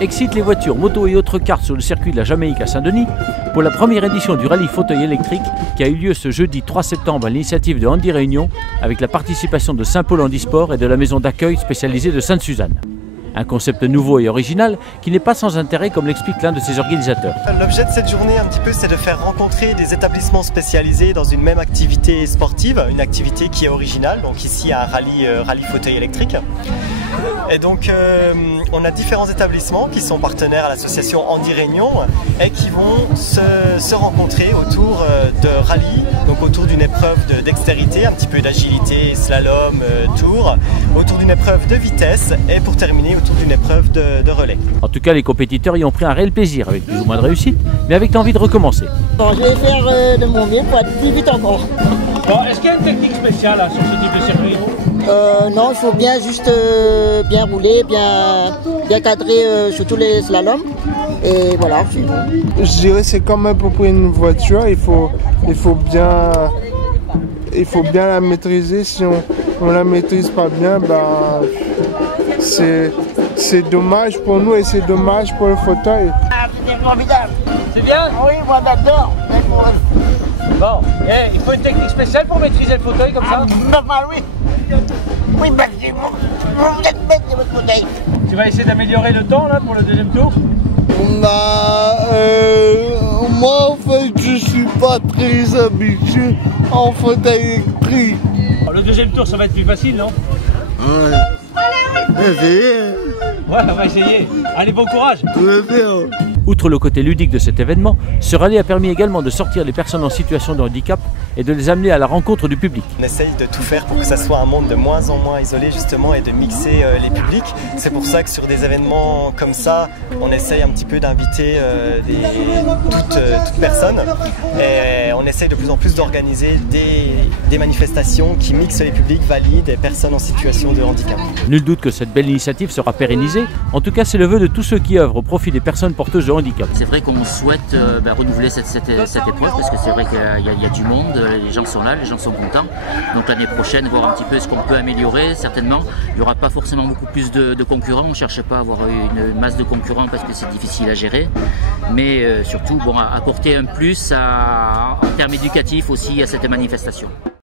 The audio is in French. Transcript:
Excite les voitures, motos et autres cartes sur le circuit de la Jamaïque à Saint-Denis pour la première édition du rallye fauteuil électrique qui a eu lieu ce jeudi 3 septembre à l'initiative de Handi Réunion avec la participation de Saint-Paul Handisport et de la maison d'accueil spécialisée de Sainte-Suzanne. Un concept nouveau et original qui n'est pas sans intérêt comme l'explique l'un de ses organisateurs. L'objet de cette journée un petit peu c'est de faire rencontrer des établissements spécialisés dans une même activité sportive, une activité qui est originale, donc ici un rallye fauteuil électrique. Et donc on a différents établissements qui sont partenaires à l'association Handi Réunion et qui vont se rencontrer autour de rallye, donc autour d'une épreuve de dextérité, un petit peu d'agilité, slalom, tour, autour d'une épreuve de vitesse et pour terminer autour d'une épreuve de relais. En tout cas, les compétiteurs y ont pris un réel plaisir avec plus ou moins de réussite, mais avec l'envie de recommencer. Bon, je vais faire de mon mieux pour être plus vite encore. Bon, est-ce qu'il y a une technique spéciale là, sur ce type de circuit? Non, il faut bien juste bien rouler, bien cadrer sur tous les slaloms. Et voilà, c'est bon. Je dirais que c'est comme à peu près une voiture, il faut bien la maîtriser. Si on la maîtrise pas bien, ben, c'est dommage pour nous et c'est dommage pour le fauteuil. Ah, c'est formidable. C'est bien? Oui, moi j'adore. Bon, il faut une technique spéciale pour maîtriser le fauteuil comme ça? Normal, oui. Oui, bah, vous êtes bête de votre fauteuil. Tu vas essayer d'améliorer le temps là pour le deuxième tour? Bah, moi en fait je suis pas très habitué en fauteuil électrique. Le deuxième tour ça va être plus facile, non? Ouais. Ouais, on va essayer. Allez, bon courage. Outre le côté ludique de cet événement, ce rallye a permis également de sortir les personnes en situation de handicap et de les amener à la rencontre du public. On essaye de tout faire pour que ça soit un monde de moins en moins isolé justement et de mixer les publics. C'est pour ça que sur des événements comme ça, on essaye un petit peu d'inviter toute personne et on essaye de plus en plus d'organiser des manifestations qui mixent les publics valides et personnes en situation de handicap. Nul doute que cette belle initiative sera pérennisée. En tout cas, c'est le vœu de tous ceux qui œuvrent au profit des personnes porteuses de handicap. C'est vrai qu'on souhaite renouveler cette épreuve parce que c'est vrai qu'il y a du monde, les gens sont là, les gens sont contents. Donc l'année prochaine, voir un petit peu ce qu'on peut améliorer, certainement. Il n'y aura pas forcément beaucoup plus de concurrents, on ne cherche pas à avoir une masse de concurrents parce que c'est difficile à gérer. Mais surtout, apporter un plus en termes éducatifs aussi à cette manifestation.